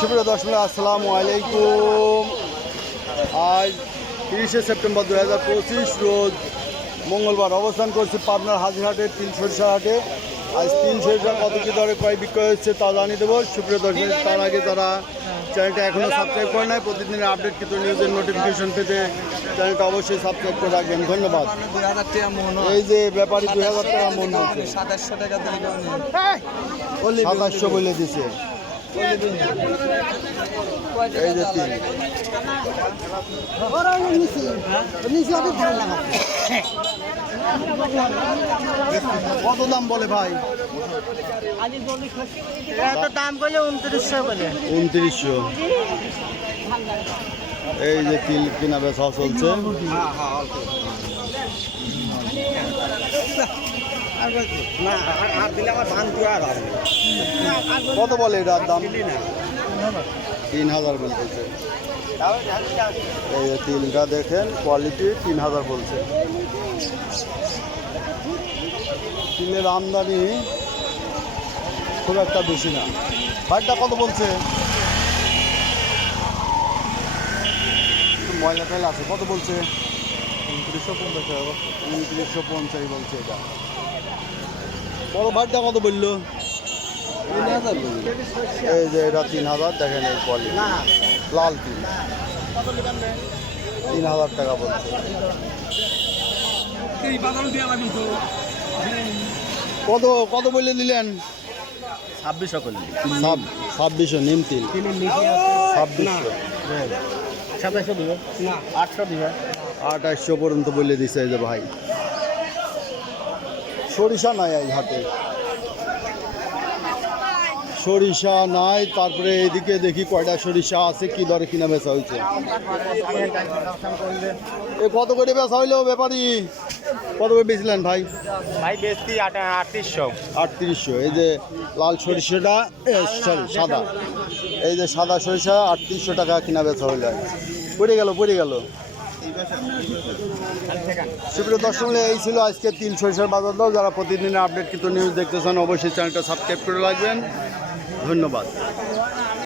সুপ্রিয় দর্শক আসসালামু আলাইকুম। আজ তিরিশে সেপ্টেম্বর দু হাজার পঁচিশ রোজ মঙ্গলবার অবস্থান করছি পাবনার হাজিরহাটের তিন সরিষা হাটে। আজ তিন সরিষা কত কি দরে কয় বিক্রয় হচ্ছে তা জানিয়ে দেবো। সুপ্রিয় দর্শক তার আগে তারা চ্যানেলটা এখনও সাবস্ক্রাইব করে নাই প্রতিদিনের আপডেট কিন্তু নিউজের নোটিফিকেশন পেতে চ্যানেলটা অবশ্যই সাবস্ক্রাইব করে রাখবেন। ধন্যবাদ। এই যে ব্যাপারী দুই হাজার টাকা মন সাতাশশো বলে দিছে। এই যে তিন কত দাম বলে ভাই? এত দাম করলে উনত্রিশশো বলে। উনত্রিশশো। এই যে তিল কিনা বেচা চলছে। কত বলে এটার দাম? তিন হাজার বলতেছে। এই তিলটা দেখেন কোয়ালিটি তিন হাজার বলছে। তিলের আমদানি খুব একটা বেশি না। ভাইটা কত বলছে? ময়লা টয়লা আছে, কত বলছে? উনত্রিশশো পঞ্চাশ উনত্রিশশো পঞ্চাশ বলছে এটা। বড় ভাইটা কত বলল? এই যে এটা তিন হাজার দেখেন এই কোয়ালিটি লাল তিন। তিন হাজার টাকা বলছে। কত কত বলে দিলেন? ছাব্বিশশো করলি ছাব- ছাব্বিশশো নিম তিল ছাব্বিশশো। সাতাশশো দিবে। আটশো দিবে। আঠাশশো পর্যন্ত বলে দিছে এই যে ভাই। সরিষা নাই এই হাটে। সরিষা নাই তারপরে এদিকে দেখি কয়টা সরিষা আছে কি দরে কিনা বেচা হয়েছে। এ কত করে বেচা হইল ব্যাপারী? কত করে বেচলেন ভাই? ভাই বেশি আটত্রিশশো। আটত্রিশশো। এই যে লাল সরিষাটা সরি সাদা। এই যে সাদা সরিষা আটত্রিশশো টাকা কিনা বেচা হইল। পড়ে গেল পড়ে গেল। সুপ্রিয় দর্শক, এই ছিল আজকে তিন সরিষার বাজার দর। যারা প্রতিদিনের আপডেট কিন্তু নিউজ দেখতে চান অবশ্যই চ্যানেলটা সাবস্ক্রাইব করে রাখবেন। ধন্যবাদ।